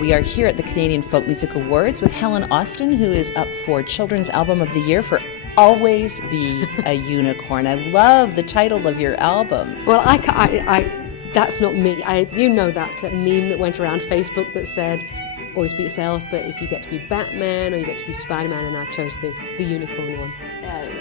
We are here at the Canadian Folk Music Awards with Helen Austin, who is up for Children's Album of the Year for Always Be a Unicorn. I love the title of your album. Well, that's not me. You know that meme that went around Facebook that said, always be yourself, but if you get to be Batman or you get to be Spider-Man, and I chose the unicorn one.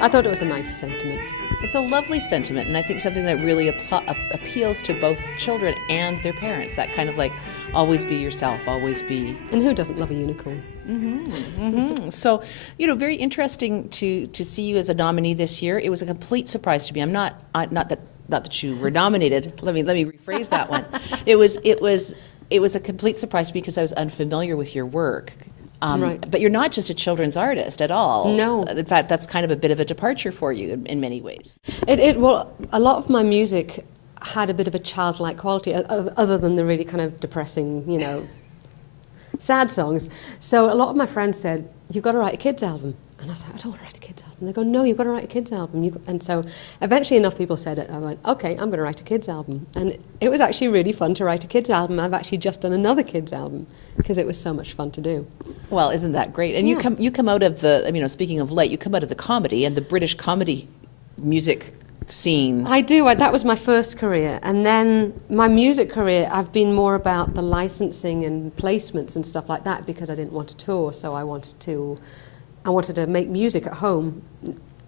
I thought it was a nice sentiment. It's a lovely sentiment, and I think something that really appeals to both children and their parents. That kind of like, always be yourself, always be. And who doesn't love a unicorn? So, very interesting to see you as a nominee this year. It was a complete surprise to me. I'm not that you were nominated. Let me rephrase that one. It was a complete surprise to me because I was unfamiliar with your work. Right. But you're not just a children's artist at all. No. In fact, that's kind of a bit of a departure for you in many ways. Well, a lot of my music had a bit of a childlike quality, other than the really kind of depressing, sad songs. So a lot of my friends said, "You've got to write a kids album." And I said, "I don't want to write a kids album." And they go, "No, you've got to write a kids album." And so eventually enough people said it. I went, "Okay, I'm going to write a kids album." And it was actually really fun to write a kids album. I've actually just done another kids album because it was so much fun to do. Well, isn't that great? And yeah. you come out of the, speaking of light, you come out of the comedy and the British comedy music scene. I do. That was my first career. And then my music career, I've been more about the licensing and placements and stuff like that because I didn't want to tour. So I wanted to make music at home,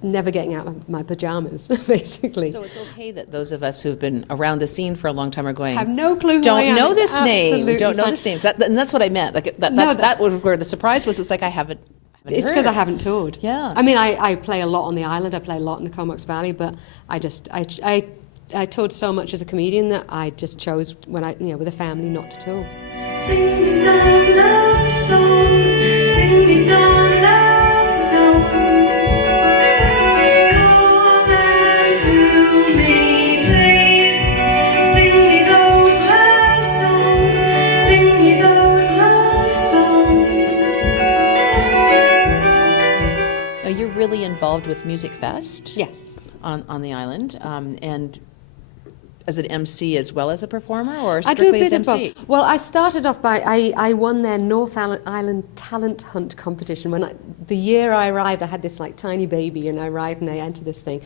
never getting out of my pajamas, basically. So it's okay that those of us who've been around the scene for a long time are going, have no clue who I don't am. know this It's name, don't know fine. this name. And that's what I meant. Like that was where the surprise was. It's like I haven't It's because I haven't toured. Yeah. I mean, I play a lot on the island. I play a lot in the Comox Valley, but I toured so much as a comedian that I just chose when with a family not to tour. Sing me some love songs. Sing me some love songs. Call them to me, please. Sing me those love songs. Sing me those love songs. Now you're really involved with Music Fest. Yes. On the island, and as an MC as well as a performer, or I do a strictly bit as of MC? both. Well, I started off by I won their North Island talent hunt competition. The year I arrived, I had this like tiny baby, and I arrived and I entered this thing.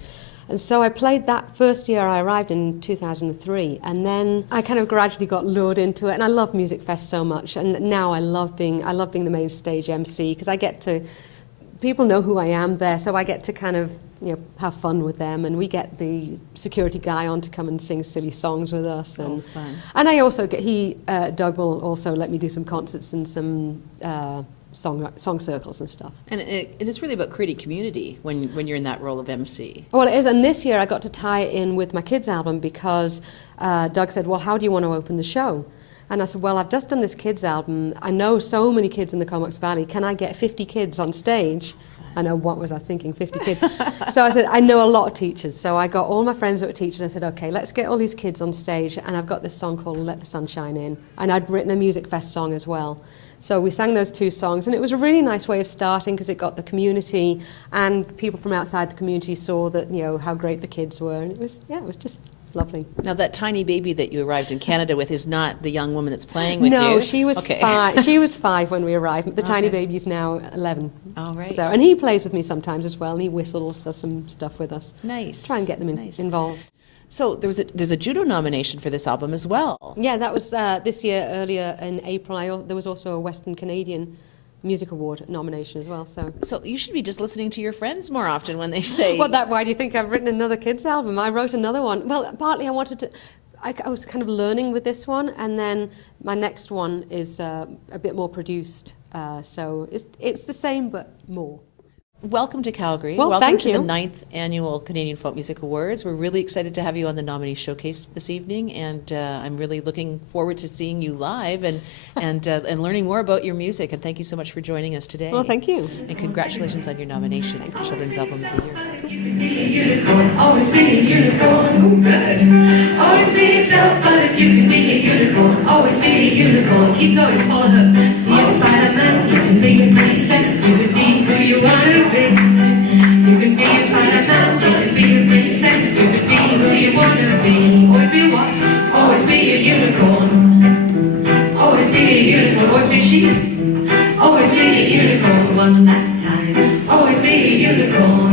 And so I played that first year I arrived in 2003, and then I kind of gradually got lured into it. And I love Music Fest so much, and now I love being the main stage MC because I get to. People know who I am there, so I get to kind of have fun with them, and we get the security guy on to come and sing silly songs with us. And, fun. And I also Doug will also let me do some concerts and some song circles and stuff. And it's really about creating community when you're in that role of MC. Well, it is, and this year I got to tie it in with my kids album because Doug said, "Well, how do you want to open the show?" And I said, "Well, I've just done this kids album. I know so many kids in the Comox Valley. Can I get 50 kids on stage?" I know, what was I thinking, 50 kids. So I said, I know a lot of teachers. So I got all my friends that were teachers. I said, okay, let's get all these kids on stage. And I've got this song called Let the Sun Shine In. And I'd written a Music Fest song as well. So we sang those two songs. And it was a really nice way of starting because it got the community, and people from outside the community saw that, how great the kids were. And it was just lovely. Now, that tiny baby that you arrived in Canada with is not the young woman that's playing with you? No, she was okay. 5. She was 5 when we arrived. The tiny baby's now 11. All right. So, and he plays with me sometimes as well, and he whistles, does some stuff with us. Nice. Try and get them involved. So there's a judo nomination for this album as well. Yeah, that was this year, earlier in April. There was also a Western Canadian Music Award nomination as well. So you should be just listening to your friends more often when they say... Well, why do you think I've written another kids album? I wrote another one. Well, partly I wanted to... I was kind of learning with this one, and then my next one is a bit more produced. So it's the same, but more. Welcome to Calgary. Well, Welcome thank to you. the 9th Annual Canadian Folk Music Awards. We're really excited to have you on the nominee showcase this evening, and I'm really looking forward to seeing you live and learning more about your music. And thank you so much for joining us today. Well, thank you. And congratulations on your nomination for Children's Album of the Year. You can be a unicorn, always be a unicorn. Oh, good. Always be yourself, but if you can be a unicorn, always be a unicorn. Keep going, follow her. Be a Spider-Man, you can be a princess, you can be who you want to be. You can be a Spider-Man, you can be a princess, you can be who you want to be. Always be what? Always be a unicorn. Always be a unicorn, always be sheep. Always be a unicorn one last time. Always be a unicorn.